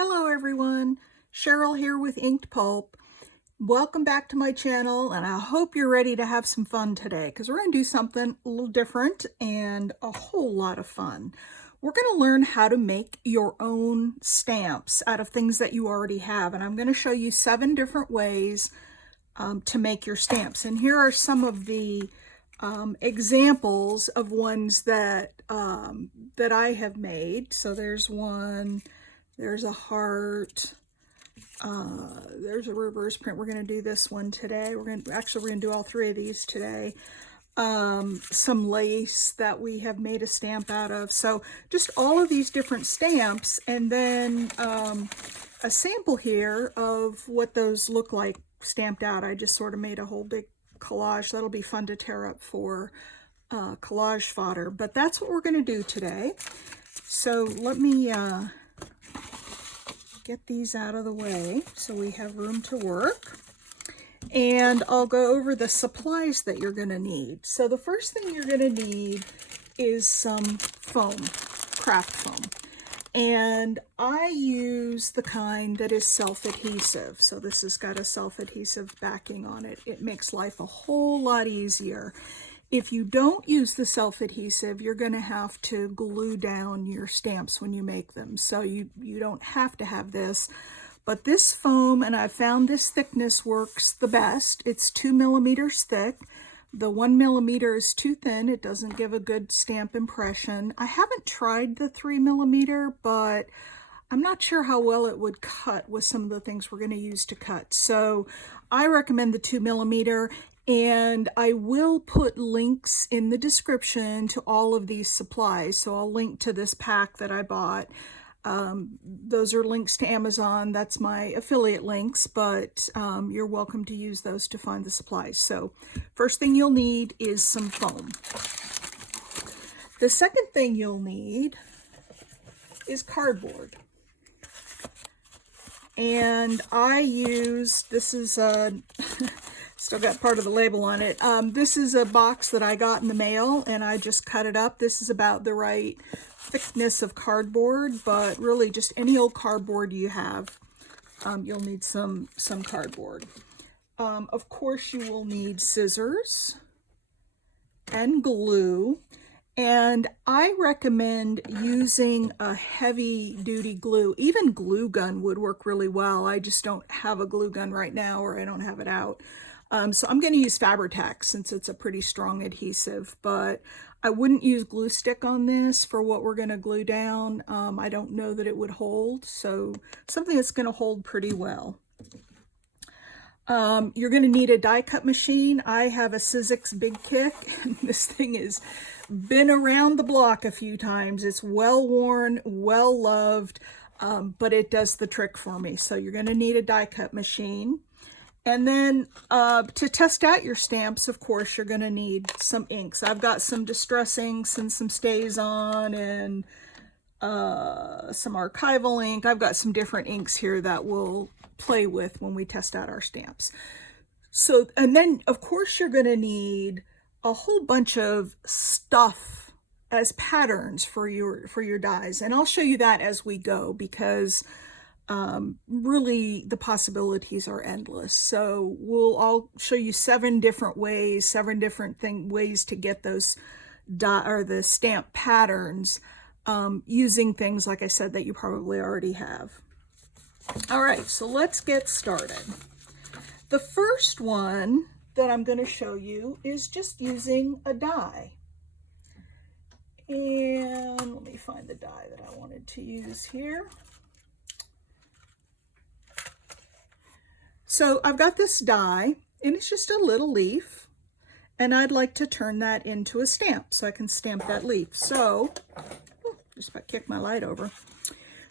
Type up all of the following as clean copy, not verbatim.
Hello everyone, Cheryl here with Inked Pulp. Welcome back to my channel, and I hope you're ready to have some fun today because we're going to do something a little different and a whole lot of fun. We're going to learn how to make your own stamps out of things that you already have, and I'm going to show you 7 different ways to make your stamps. And here are some of the examples of ones that that I have made. So there's one. There's a heart, there's a reverse print. We're going to do this one today. We're going to do all 3 of these today. Some lace that we have made a stamp out of. So just all of these different stamps, and then a sample here of what those look like stamped out. I just sort of made a whole big collage. That'll be fun to tear up for collage fodder. But that's what we're going to do today. So let me get these out of the way so we have room to work, and I'll go over the supplies that you're going to need. So the first thing you're going to need is some foam, craft foam, and I use the kind that is self-adhesive. So this has got a self-adhesive backing on it. It makes life a whole lot easier. If you don't use the self-adhesive, you're going to have to glue down your stamps when you make them. So you don't have to have this. But this foam, and I found this thickness works the best. It's 2 millimeters thick. The 1 millimeter is too thin. It doesn't give a good stamp impression. I haven't tried the 3 millimeter, but I'm not sure how well it would cut with some of the things we're going to use to cut. So I recommend the 2 millimeter. And I will put links in the description to all of these supplies. So I'll link to this pack that I bought. Those are links to Amazon. That's my affiliate links, but you're welcome to use those to find the supplies. So first thing you'll need is some foam. The second thing you'll need is cardboard. And I use, this is a... Still got part of the label on it. This is a box that I got in the mail, and I just cut it up. This is about the right thickness of cardboard, but really just any old cardboard you have, you'll need some cardboard. Of course, you will need scissors and glue, and I recommend using a heavy-duty glue. Even glue gun would work really well. I just don't have a glue gun right now, or I don't have it out. So I'm going to use Fabri-Tac since it's a pretty strong adhesive, but I wouldn't use glue stick on this for what we're going to glue down. I don't know that it would hold, so something that's going to hold pretty well. You're going to need a die cut machine. I have a Sizzix Big Kick, and this thing has been around the block a few times. It's well worn, well loved, but it does the trick for me. So you're going to need a die cut machine. And then to test out your stamps, of course, you're going to need some inks. I've got some Distress inks and some StazOn and some archival ink. I've got some different inks here that we'll play with when we test out our stamps. So, and then, of course, you're going to need a whole bunch of stuff as patterns for your dies. And I'll show you that as we go because... really the possibilities are endless. So I'll show you 7 different ways, 7 different ways to get those the stamp patterns using things, like I said, that you probably already have. All right, so let's get started. The first one that I'm going to show you is just using a die. And let me find the die that I wanted to use here. So I've got this die, and it's just a little leaf, and I'd like to turn that into a stamp so I can stamp that leaf. So, just about kicked my light over.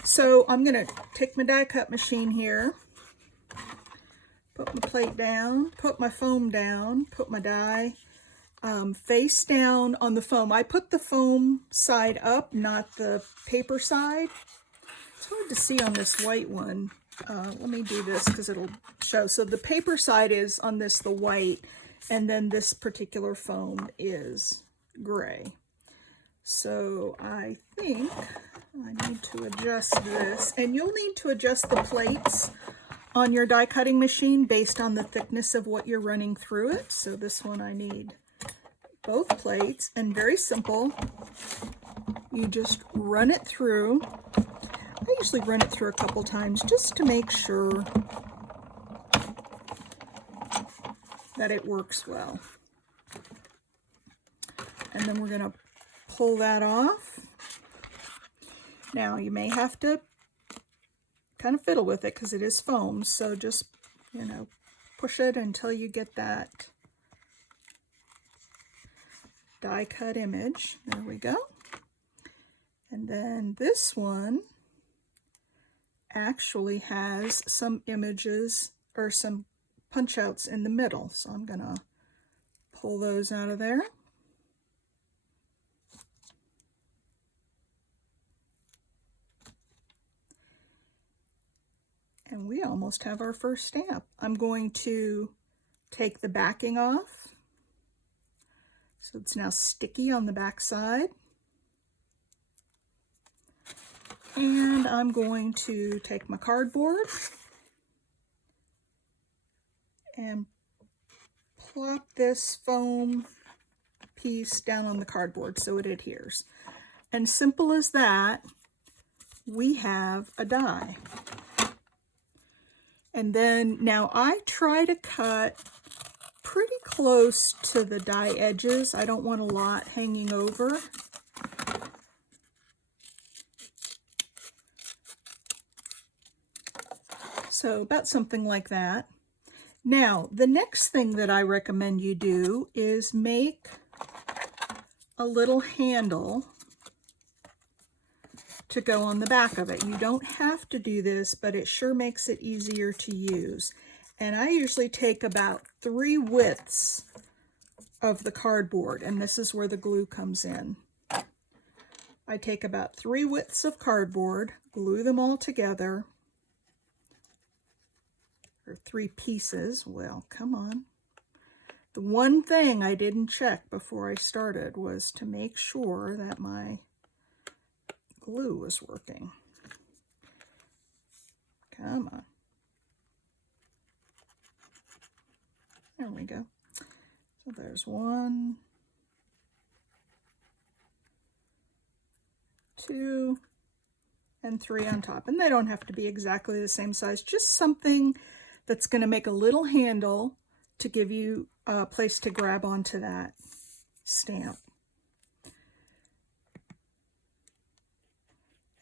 So I'm going to take my die cut machine here, put my plate down, put my foam down, put my die face down on the foam. I put the foam side up, not the paper side. It's hard to see on this white one. Let me do this because it'll show. So the paper side is on this, the white, and then this particular foam is gray. So I think I need to adjust this, and you'll need to adjust the plates on your die cutting machine based on the thickness of what you're running through it. So this one I need both plates, and very simple. You just run it through. I usually run it through a couple times just to make sure that it works well. And then we're going to pull that off. Now you may have to kind of fiddle with it because it is foam, so just, you know, push it until you get that die cut image. There we go. And then this one actually has some images or some punch outs in the middle, so I'm gonna pull those out of there. And we almost have our first stamp. I'm going to take the backing off, so it's now sticky on the back side. And I'm going to take my cardboard and plop this foam piece down on the cardboard so it adheres. And simple as that, we have a die. And then now I try to cut pretty close to the die edges. I don't want a lot hanging over. So about something like that. Now, the next thing that I recommend you do is make a little handle to go on the back of it. You don't have to do this, but it sure makes it easier to use. And I usually take about 3 widths of the cardboard, and this is where the glue comes in. I take about 3 widths of cardboard, glue them all together, or 3 pieces. Well, come on. The one thing I didn't check before I started was to make sure that my glue was working. Come on. There we go. So there's 1, 2, and 3 on top. And they don't have to be exactly the same size, just something that's going to make a little handle to give you a place to grab onto that stamp.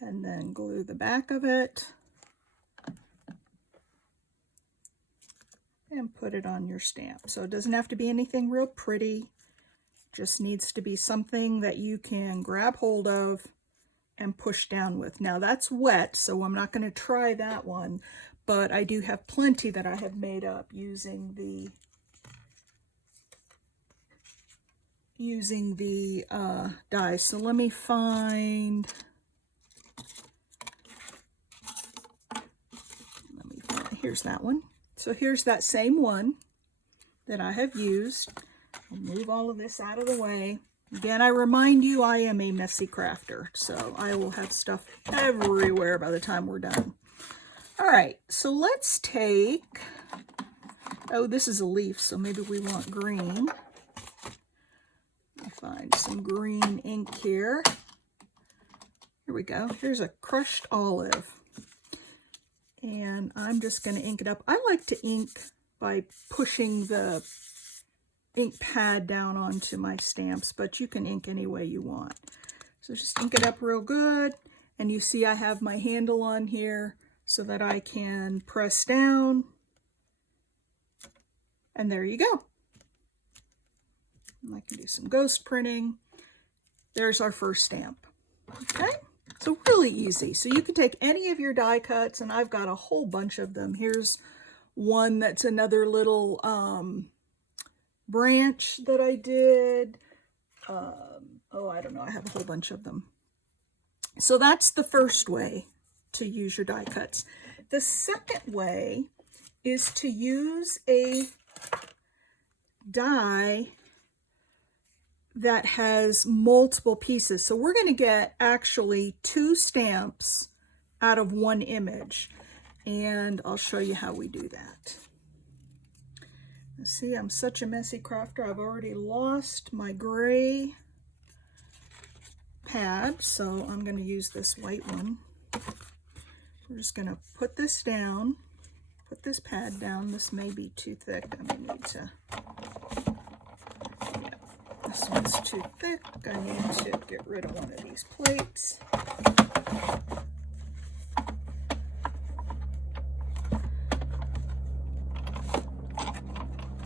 And then glue the back of it and put it on your stamp. So it doesn't have to be anything real pretty, just needs to be something that you can grab hold of and push down with. Now that's wet, so I'm not going to try that one, but I do have plenty that I have made up using the die. So let me find, here's that one. So here's that same one that I have used. I'll move all of this out of the way. Again, I remind you, I am a messy crafter, so I will have stuff everywhere by the time we're done. All right, so let's take, oh, this is a leaf, so maybe we want green. I'll find some green ink here. Here we go. Here's a crushed olive. And I'm just going to ink it up. I like to ink by pushing the ink pad down onto my stamps, but you can ink any way you want. So just ink it up real good. And you see I have my handle on here so that I can press down. And there you go. And I can do some ghost printing. There's our first stamp. Okay. So really easy. So you can take any of your die cuts, and I've got a whole bunch of them. Here's one that's another little branch that I did. Oh, I don't know. I have a whole bunch of them. So that's the first way to use your die cuts. The second way is to use a die that has multiple pieces. So we're going to get actually 2 stamps out of 1 image. And I'll show you how we do that. See, I'm such a messy crafter. I've already lost my gray pad, so I'm going to use this white one. We're just going to put this down, put this pad down. This may be too thick. I may need to, yeah, this one's too thick. I need to get rid of one of these plates.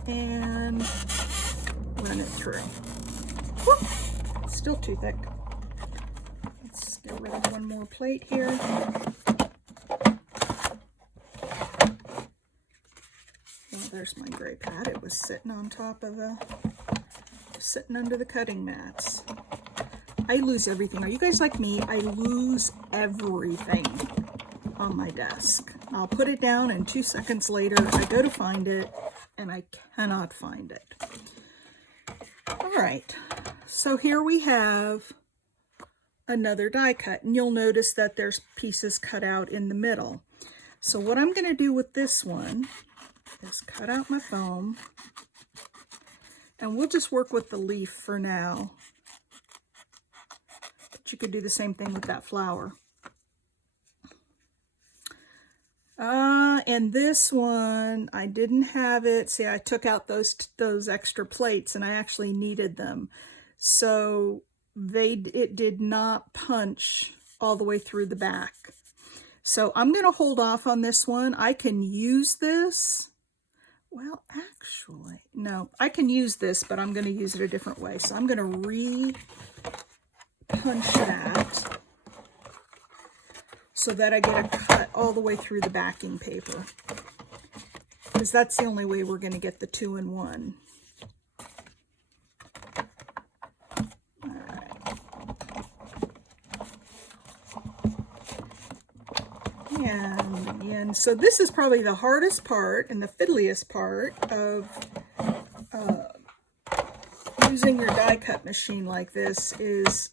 And run it through. Whoop, still too thick. Let's get rid of one more plate here. Well, there's my gray pad. It was sitting on top of sitting under the cutting mats. I lose everything. Are you guys like me? I lose everything on my desk. I'll put it down and 2 seconds later I go to find it and I cannot find it. All right, so here we have another die cut, and you'll notice that there's pieces cut out in the middle. So what I'm going to do with this one is cut out my foam, and we'll just work with the leaf for now. But you could do the same thing with that flower. And this one, I didn't have it. See, I took out those extra plates, and I actually needed them. So it did not punch all the way through the back. So I'm going to hold off on this one. I can use this. Well, actually, no, I can use this, but I'm going to use it a different way. So I'm going to re-punch that so that I get a cut all the way through the backing paper, because that's the only way we're going to get the 2-in-1. All right. And again, so this is probably the hardest part and the fiddliest part of using your die cut machine like this, is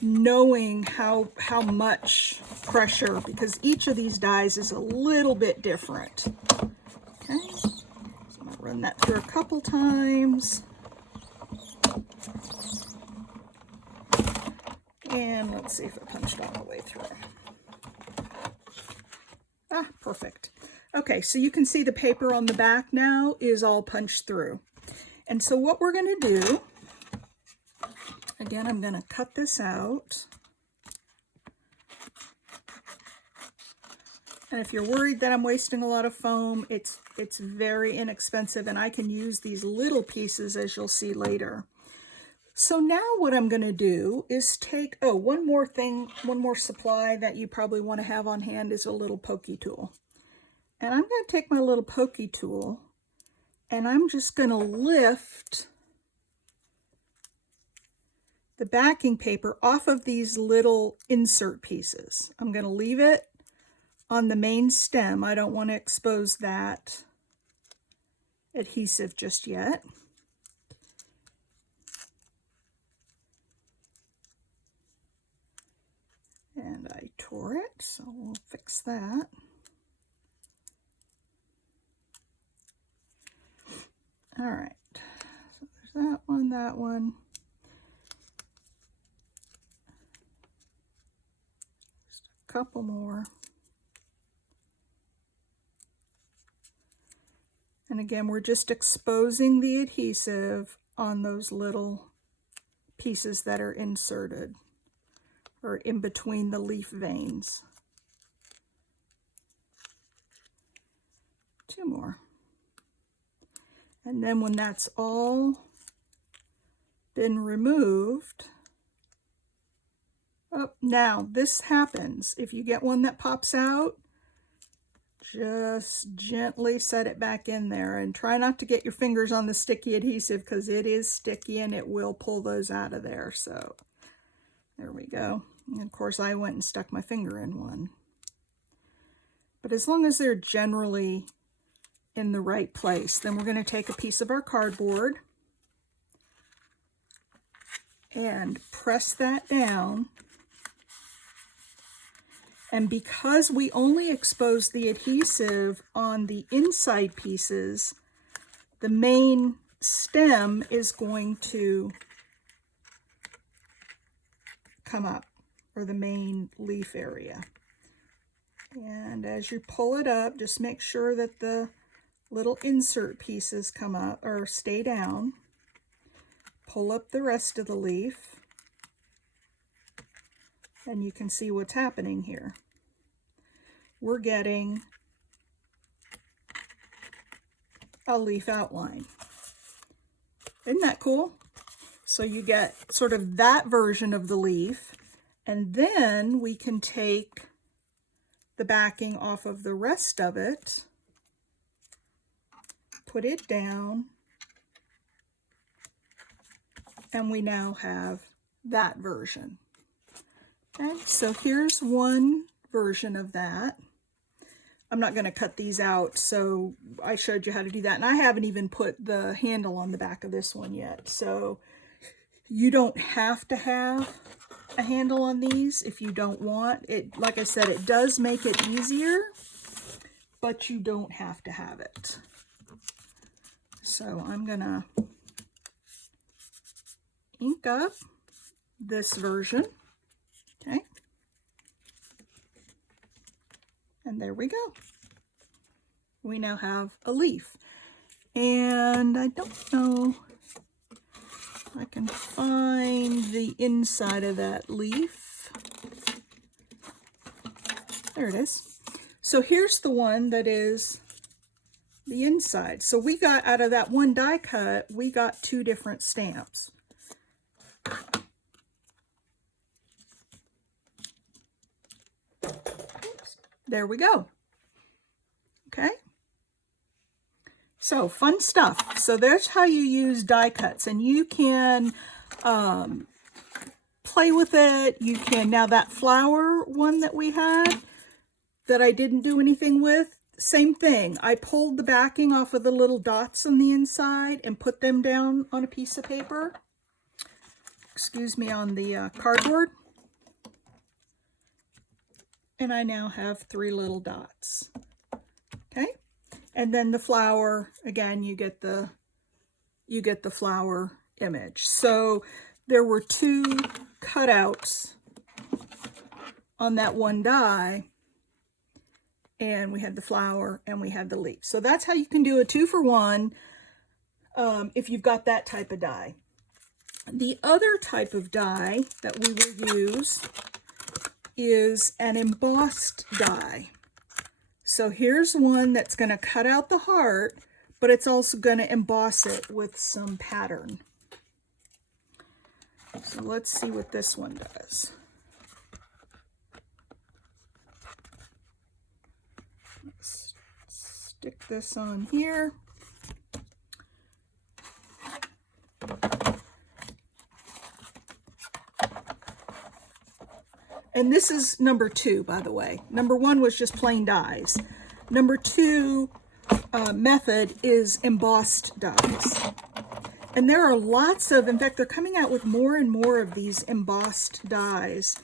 knowing how much pressure, because each of these dies is a little bit different. Okay, so I'm going to run that through a couple times. And let's see if it punched all the way through. Ah, perfect. Okay, so you can see the paper on the back now is all punched through. And so what we're going to do, again, I'm going to cut this out. And if you're worried that I'm wasting a lot of foam, it's very inexpensive, and I can use these little pieces, as you'll see later. So now what I'm going to do is take, oh, one more thing, one more supply that you probably want to have on hand is a little Pokey Tool. And I'm going to take my little Pokey Tool, and I'm just going to lift the backing paper off of these little insert pieces. I'm going to leave it on the main stem. I don't want to expose that adhesive just yet. And I tore it, so we'll fix that. All right, so there's that one. Just a couple more. And again, we're just exposing the adhesive on those little pieces that are inserted, or in between the leaf veins. 2 more. And then when that's all been removed, oh, now this happens. If you get one that pops out, just gently set it back in there, and try not to get your fingers on the sticky adhesive, because it is sticky and it will pull those out of there. So there we go. And of course I went and stuck my finger in one. But as long as they're generally in the right place, then we're going to take a piece of our cardboard, and press that down. And because we only expose the adhesive on the inside pieces, the main stem is going to come up, or the main leaf area. And as you pull it up, just make sure that the little insert pieces come up or stay down. Pull up the rest of the leaf, and you can see what's happening here. We're getting a leaf outline. Isn't that cool? So you get sort of that version of the leaf, and then we can take the backing off of the rest of it, put it down, and we now have that version. Okay, so here's one version of that. I'm not going to cut these out, so I showed you how to do that. And I haven't even put the handle on the back of this one yet. So you don't have to have a handle on these if you don't want it. Like I said, it does make it easier, but you don't have to have it. So I'm going to ink up this version. Okay. And there we go. We now have a leaf. And I don't know if I can find the inside of that leaf. There it is. So here's the one that is the inside. So we got, out of that one die cut, we got 2 different stamps. There we go. Okay. So fun stuff. So there's how you use die cuts, and you can play with it. You can, now that flower one that we had that I didn't do anything with, same thing. I pulled the backing off of the little dots on the inside and put them down on a piece of paper. Excuse me, on the cardboard. And I now have 3 little dots. Okay, and then the flower, again, you get the flower image. So there were 2 cutouts on that one die, and we had the flower and we had the leaf. So that's how you can do a 2-for-1 if you've got that type of die. The other type of die that we will use is an embossed die. So here's one that's going to cut out the heart, but it's also going to emboss it with some pattern. So let's see what this one does. Let's stick this on here. And this is number 2, by the way. Number 1 was just plain dies. Number 2 method is embossed dies. And there are lots of, in fact, they're coming out with more and more of these embossed dies,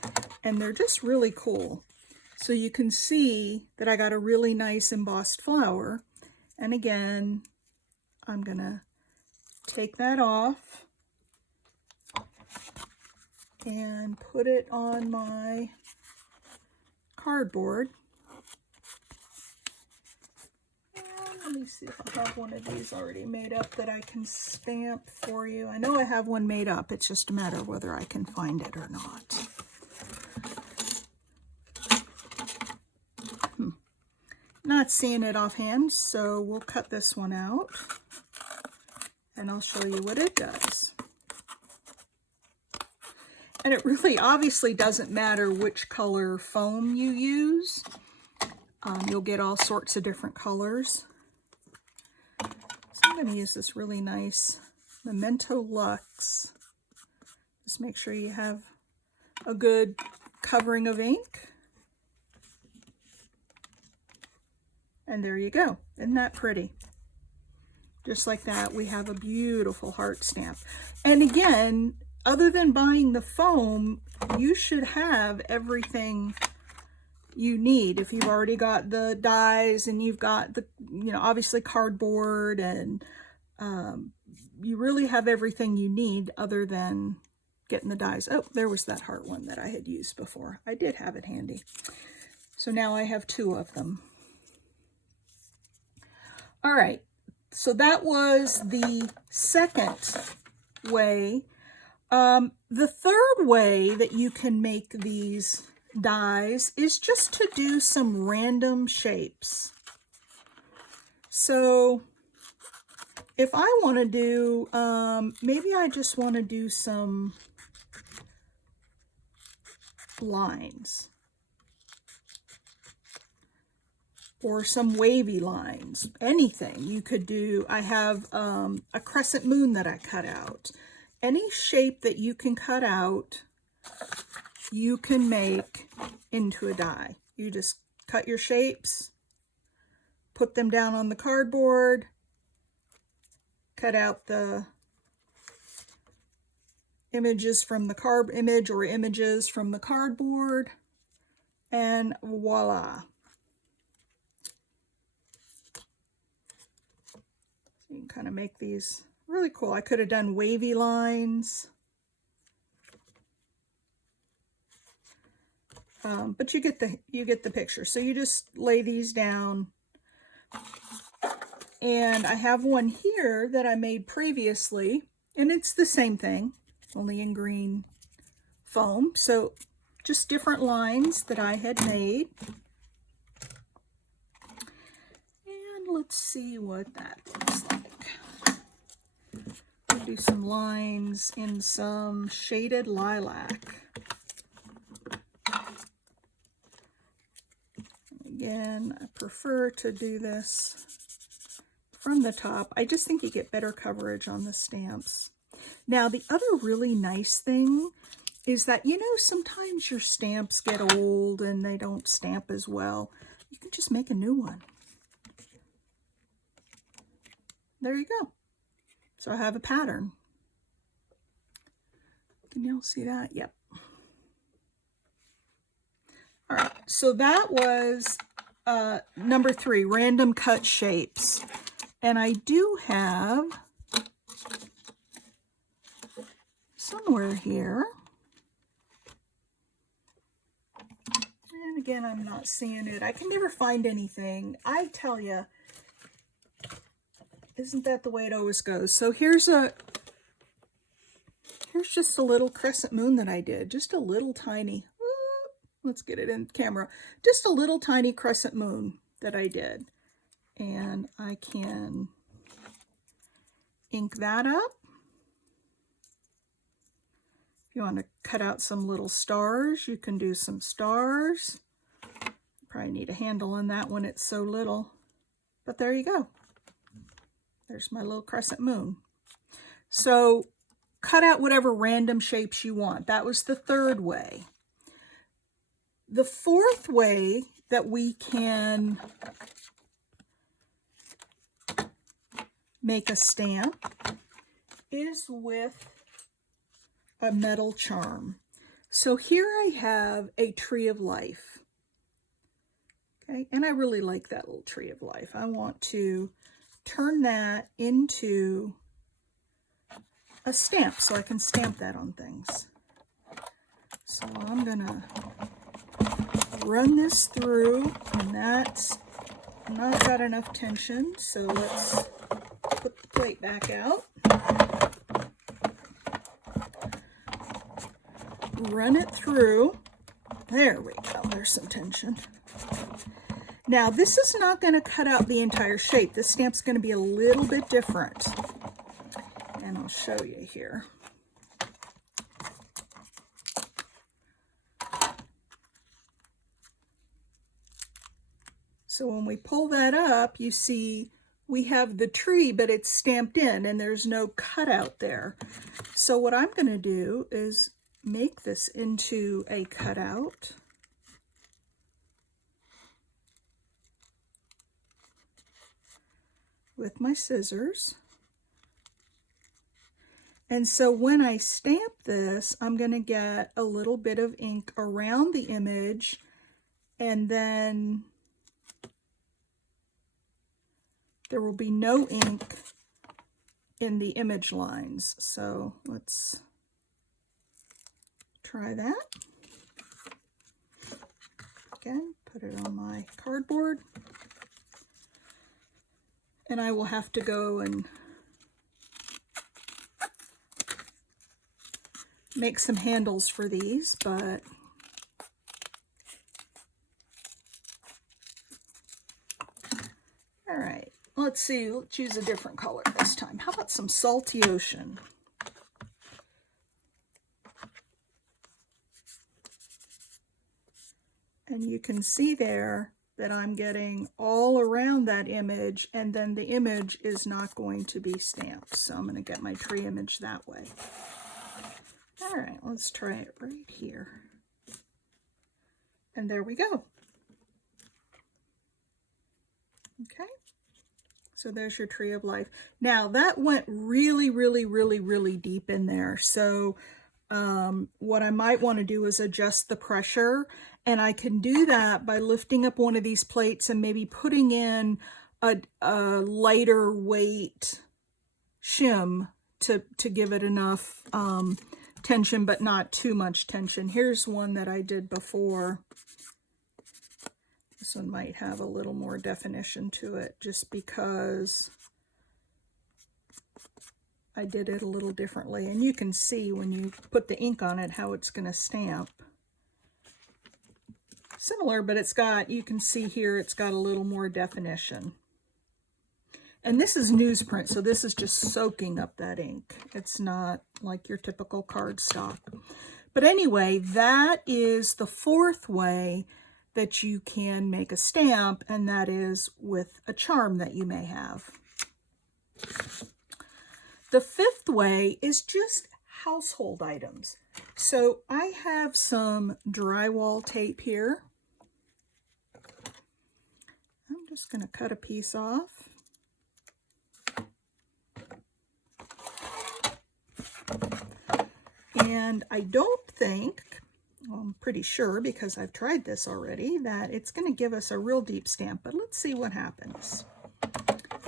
and they're just really cool. So you can see that I got a really nice embossed flower. And again, I'm gonna take that off and put it on my cardboard. And let me see if I have one of these already made up that I can stamp for you. I know I have one made up. It's just a matter of whether I can find it or not. Not seeing it offhand, so we'll cut this one out and I'll show you what it does. And it really obviously doesn't matter which color foam you use. You'll get all sorts of different colors. So I'm going to use this really nice Memento Luxe. Just make sure you have a good covering of ink. And there you go. Isn't that pretty? Just like that, we have a beautiful heart stamp. And again, other than buying the foam, you should have everything you need. If you've already got the dies and you've got the, you know, obviously cardboard, and you really have everything you need other than getting the dies. Oh, there was that heart one that I had used before. I did have it handy. So now I have 2 of them. All right, so that was the second way. The third way that you can make these dies is just to do some random shapes. So if I want to do, maybe I just want to do some lines or some wavy lines, anything you could do. I have a crescent moon that I cut out. Any shape that you can cut out, you can make into a die. You just cut your shapes, put them down on the cardboard, cut out the images from the images from the cardboard, and voila. So you can kind of make these really cool. I could have done wavy lines. But you get the picture. So you just lay these down. And I have one here that I made previously, and it's the same thing, only in green foam. So just different lines that I had made. And let's see what that looks like. I'll do some lines in some shaded lilac. Again, I prefer to do this from the top. I just think you get better coverage on the stamps. Now, the other really nice thing is that, you know, sometimes your stamps get old and they don't stamp as well. You can just make a new one. There you go. So I have a pattern. Can y'all see that? Yep. All right, so that was number 3, random cut shapes. And I do have somewhere here, and again, I'm not seeing it. I can never find anything. I tell you, isn't that the way it always goes? So here's just a little crescent moon that I did, just a little tiny. Let's get it in camera. Just a little tiny crescent moon that I did. And I can ink that up. If you want to cut out some little stars, you can do some stars. Probably need a handle on that one, it's so little. But there you go. There's my little crescent moon. So cut out whatever random shapes you want. That was the third way. The fourth way that we can make a stamp is with a metal charm. So here I have a tree of life. Okay, and I really like that little tree of life. I want to turn that into a stamp so I can stamp that on things. So I'm gonna run this through, and that's not got enough tension, so let's put the plate back out. Run it through. There we go, there's some tension. Now this is not going to cut out the entire shape. This stamp's going to be a little bit different, and I'll show you here. So when we pull that up, you see we have the tree, but it's stamped in and there's no cutout there. So what I'm going to do is make this into a cutout. With my scissors. And so when I stamp this, I'm going to get a little bit of ink around the image, and then there will be no ink in the image lines. So let's try that. Again, put it on my cardboard. And I will have to go and make some handles for these, but all right, let's see, let's choose a different color this time. How about some salty ocean? And you can see there that I'm getting all around that image, and then the image is not going to be stamped. So I'm going to get my tree image that way. All right, let's try it right here. And there we go. Okay, so there's your tree of life. Now that went really, really, really, really deep in there. So what I might want to do is adjust the pressure, and I can do that by lifting up one of these plates and maybe putting in a lighter weight shim to give it enough tension, but not too much tension. Here's one that I did before. This one might have a little more definition to it just because I did it a little differently. And you can see when you put the ink on it how it's going to stamp. Similar, but it's got, you can see here, it's got a little more definition. And this is newsprint, so this is just soaking up that ink. It's not like your typical cardstock. But anyway, that is the fourth way that you can make a stamp, and that is with a charm that you may have. The fifth way is just household items. So I have some drywall tape here. I'm just going to cut a piece off. And I don't think, well, I'm pretty sure because I've tried this already, that it's going to give us a real deep stamp, but let's see what happens.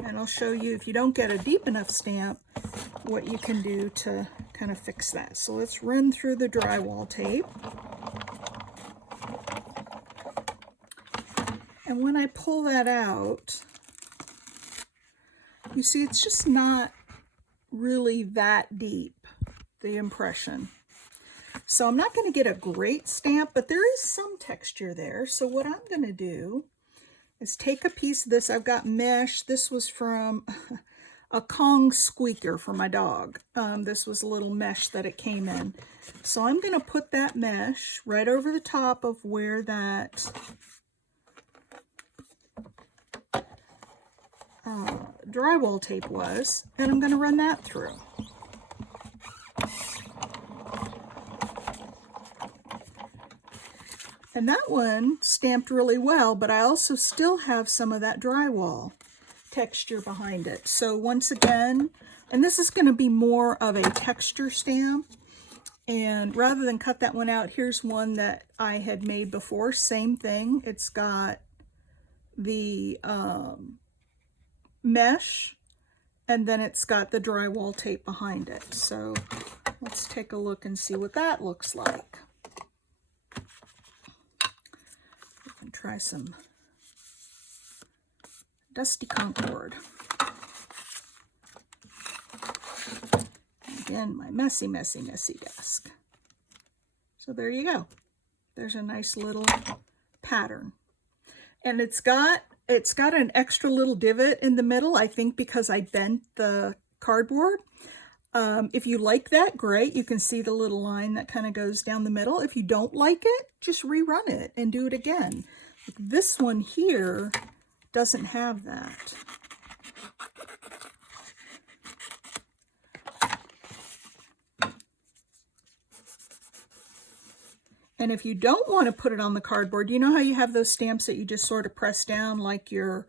And I'll show you, if you don't get a deep enough stamp, what you can do to kind of fix that. So let's run through the drywall tape. And when I pull that out, you see it's just not really that deep, the impression. So I'm not going to get a great stamp, but there is some texture there. So what I'm going to do is take a piece of this. I've got mesh. This was from a Kong squeaker for my dog. This was a little mesh that it came in. So I'm going to put that mesh right over the top of where that drywall tape was, and I'm going to run that through. And that one stamped really well, but I also still have some of that drywall texture behind it. So once again, and this is going to be more of a texture stamp, and rather than cut that one out, here's one that I had made before. Same thing. It's got the mesh, and then it's got the drywall tape behind it. So let's take a look and see what that looks like. We can try some Dusty Concord. Again, my messy, messy, messy desk. So there you go. There's a nice little pattern. And it's got an extra little divot in the middle, I think because I bent the cardboard. If you like that, great. You can see the little line that kind of goes down the middle. If you don't like it, just rerun it and do it again. Like this one here doesn't have that. And if you don't want to put it on the cardboard, you know how you have those stamps that you just sort of press down like you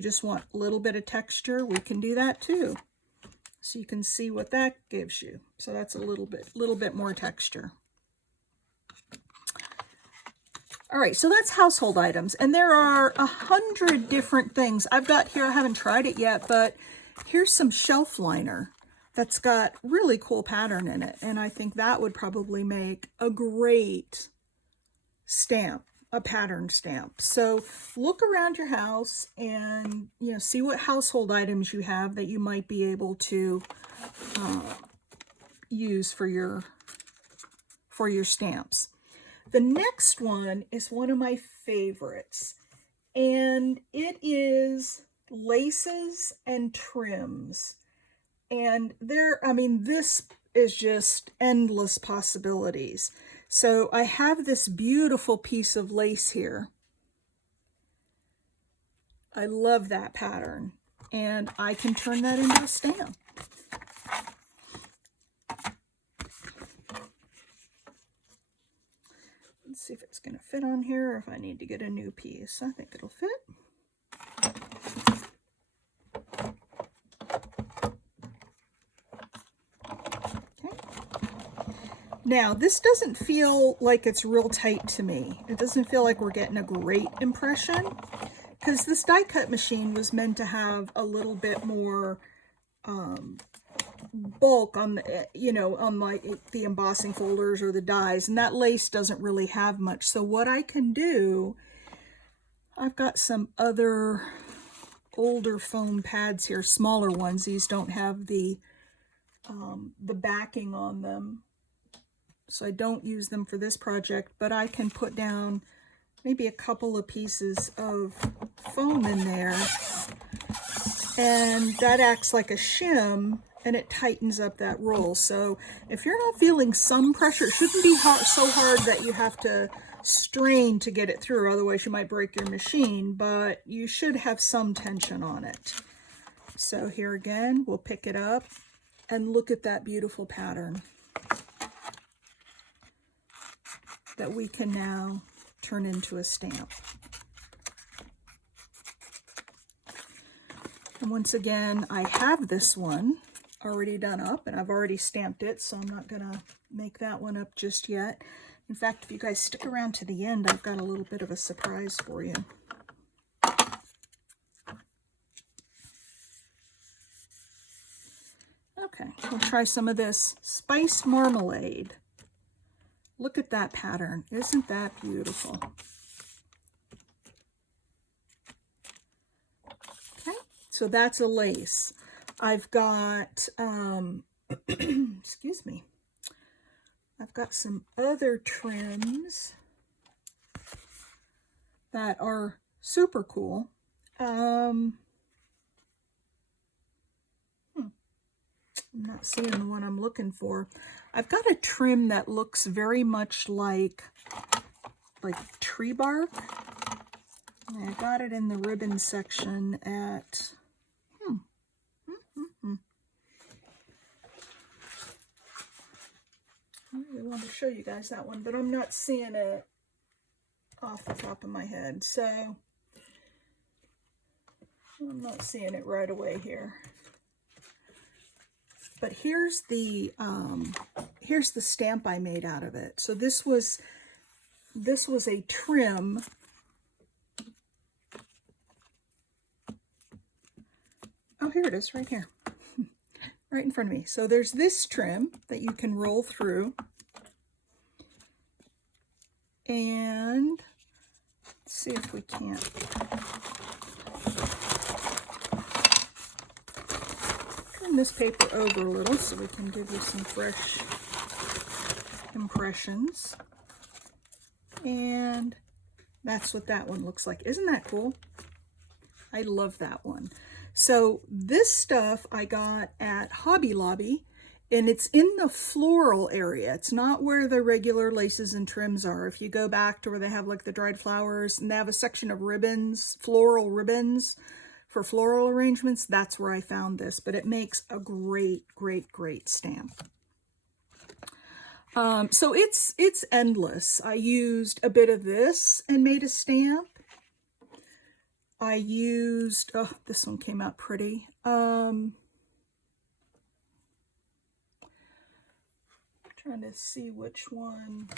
just want a little bit of texture? We can do that too. So you can see what that gives you. So that's a little bit more texture. All right, so that's household items, and there are 100 different things. I've got here, I haven't tried it yet, but here's some shelf liner that's got really cool pattern in it, and I think that would probably make a great stamp, a pattern stamp. So look around your house and, you know, see what household items you have that you might be able to use for your stamps. The next one is one of my favorites, and it is laces and trims. And I mean, this is just endless possibilities. So I have this beautiful piece of lace here. I love that pattern, and I can turn that into a stamp. Let's see if it's going to fit on here or if I need to get a new piece. I think it'll fit. Okay. Now, this doesn't feel like it's real tight to me. It doesn't feel like we're getting a great impression, because this die cut machine was meant to have a little bit more bulk on the, you know, on like the embossing folders or the dies, and that lace doesn't really have much. So what I can do, I've got some other older foam pads here, smaller ones. These don't have the backing on them, so I don't use them for this project, but I can put down maybe a couple of pieces of foam in there, and that acts like a shim, and it tightens up that roll. So if you're not feeling some pressure, it shouldn't be so hard that you have to strain to get it through, otherwise you might break your machine, but you should have some tension on it. So here again, we'll pick it up and look at that beautiful pattern that we can now turn into a stamp. And once again, I have this one already done up, and I've already stamped it, so I'm not gonna make that one up just yet. In fact, if you guys stick around to the end, I've got a little bit of a surprise for you. Okay, we'll try some of this spice marmalade. Look at that pattern. Isn't that beautiful? Okay, so that's a lace. I've got, excuse me, I've got some other trims that are super cool. I'm not seeing the one I'm looking for. I've got a trim that looks very much like tree bark. I got it in the ribbon section at, I really want to show you guys that one, but I'm not seeing it off the top of my head, so I'm not seeing it right away here. But here's the stamp I made out of it. So this was a trim. Oh, here it is, right here. Right in front of me. So there's this trim that you can roll through. And let's see if we can't. Turn this paper over a little so we can give you some fresh impressions. And that's what that one looks like. Isn't that cool? I love that one. So this stuff I got at Hobby Lobby, and it's in the floral area. It's not where the regular laces and trims are. If you go back to where they have like the dried flowers, and they have a section of ribbons, floral ribbons for floral arrangements, that's where I found this, but it makes a great, great, great stamp. So it's endless. I used a bit of this and made a stamp. I used, oh, this one came out pretty. Trying to see which one.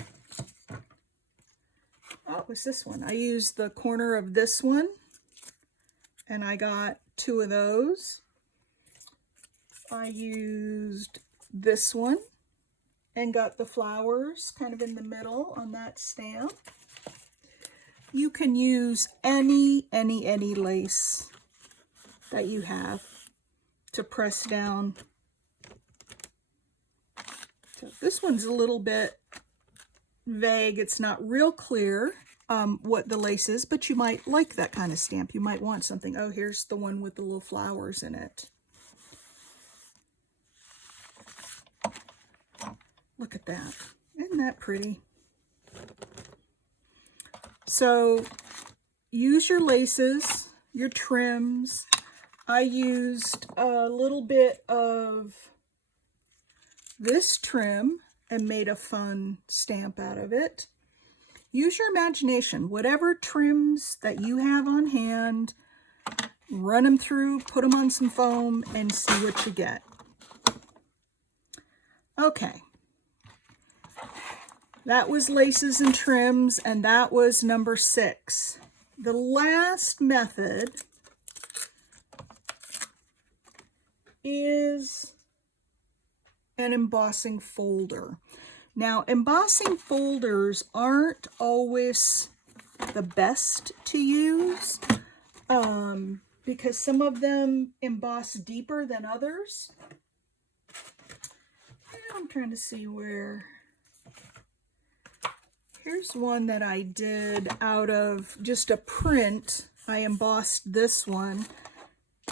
Oh, it was this one. I used the corner of this one, and I got 2 of those. I used this one and got the flowers kind of in the middle on that stamp. You can use any lace that you have to press down. So this one's a little bit vague. It's not real clear what the lace is, but you might like that kind of stamp. You might want something. Oh, here's the one with the little flowers in it. Look at that. Isn't that pretty? So use your laces, your trims. I used a little bit of this trim and made a fun stamp out of it. Use your imagination. Whatever trims that you have on hand, run them through, put them on some foam, and see what you get. Okay. That was laces and trims, and that was number 6. The last method is an embossing folder. Now, embossing folders aren't always the best to use because some of them emboss deeper than others. I'm trying to see where... Here's one that I did out of just a print. I embossed this one,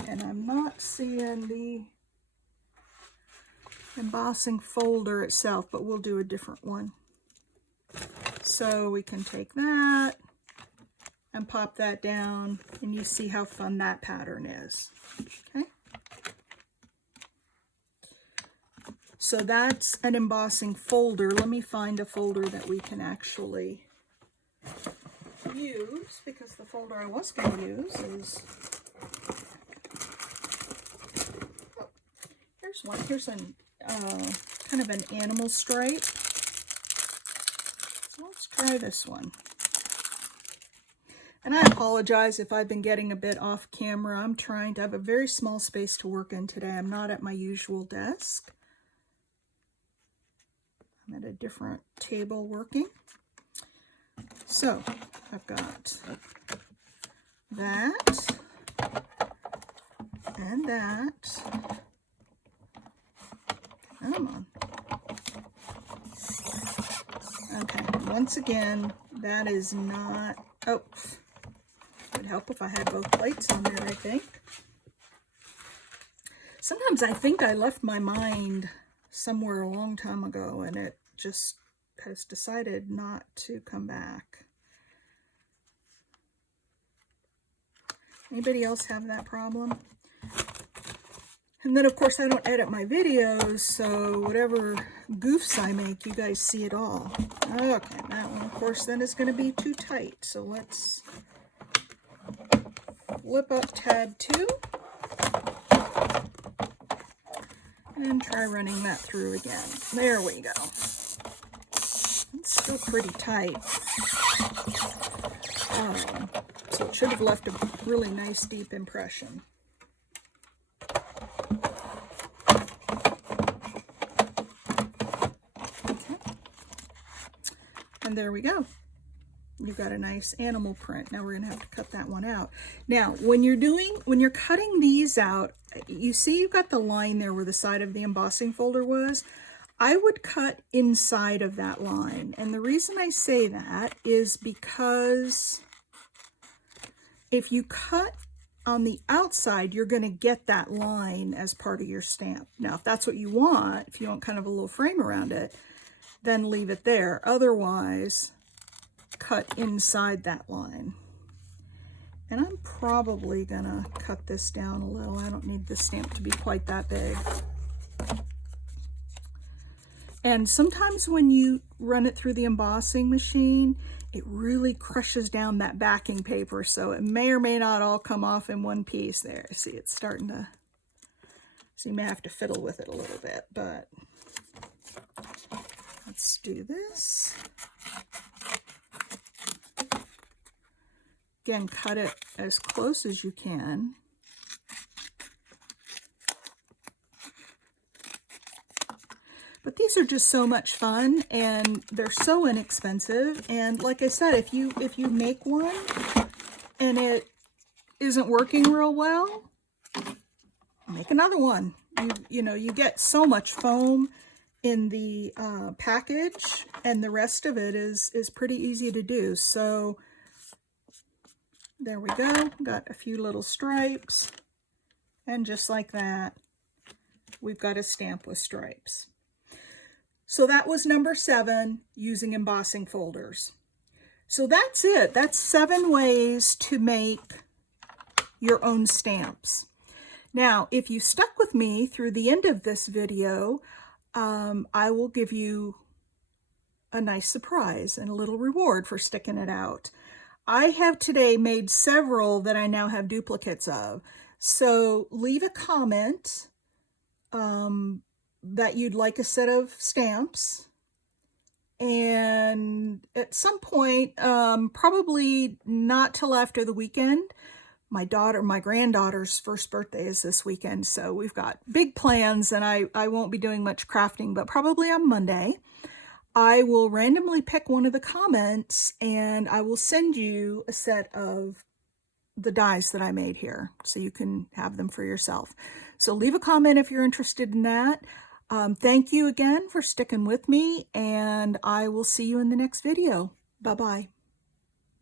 and I'm not seeing the embossing folder itself, but we'll do a different one. So we can take that and pop that down, and you see how fun that pattern is. Okay. So that's an embossing folder. Let me find a folder that we can actually use, because the folder I was going to use is... Oh, here's one. Here's an kind of an animal stripe. So let's try this one. And I apologize if I've been getting a bit off camera. I'm trying to have a very small space to work in today. I'm not at my usual desk. I'm at a different table working. So I've got that and that. Come on. Okay, once again, that is not... Oh, it would help if I had both plates on there, I think. Sometimes I think I left my mind somewhere a long time ago, and it just has decided not to come back. Anybody else have that problem? And then, of course, I don't edit my videos, so whatever goofs I make, you guys see it all. Okay, that one, of course, then is going to be too tight. So let's flip up tab 2 and try running that through again. There we go. It's still pretty tight. So it should have left a really nice deep impression. And there we go. You've got a nice animal print. Now we're going to have to cut that one out. Now, when you're cutting these out, you see you've got the line there where the side of the embossing folder was. I would cut inside of that line. And the reason I say that is because if you cut on the outside, you're going to get that line as part of your stamp. Now, if that's what you want, if you want kind of a little frame around it, then leave it there. Otherwise, cut inside that line. And I'm probably gonna cut this down a little. I don't need this stamp to be quite that big. And sometimes when you run it through the embossing machine, it really crushes down that backing paper, so it may or may not all come off in one piece. There, see, it's starting to, so you may have to fiddle with it a little bit, but Let's do this. Again, cut it as close as you can. But these are just so much fun, and they're so inexpensive. And like I said, if you make one and it isn't working real well, make another one. You know, you get so much foam in the package, and the rest of it is pretty easy to do. So there we go. Got a few little stripes, and just like that, we've got a stamp with stripes. So that was number 7, using embossing folders. So that's it. That's 7 ways to make your own stamps. Now, if you stuck with me through the end of this video, I will give you a nice surprise and a little reward for sticking it out. I have today made several that I now have duplicates of. So leave a comment that you'd like a set of stamps, and at some point, probably not till after the weekend, my granddaughter's first birthday is this weekend, so we've got big plans, and I won't be doing much crafting, but probably on Monday I will randomly pick one of the comments and I will send you a set of the dies that I made here so you can have them for yourself. So leave a comment if you're interested in that. Thank you again for sticking with me, and I will see you in the next video. Bye-bye.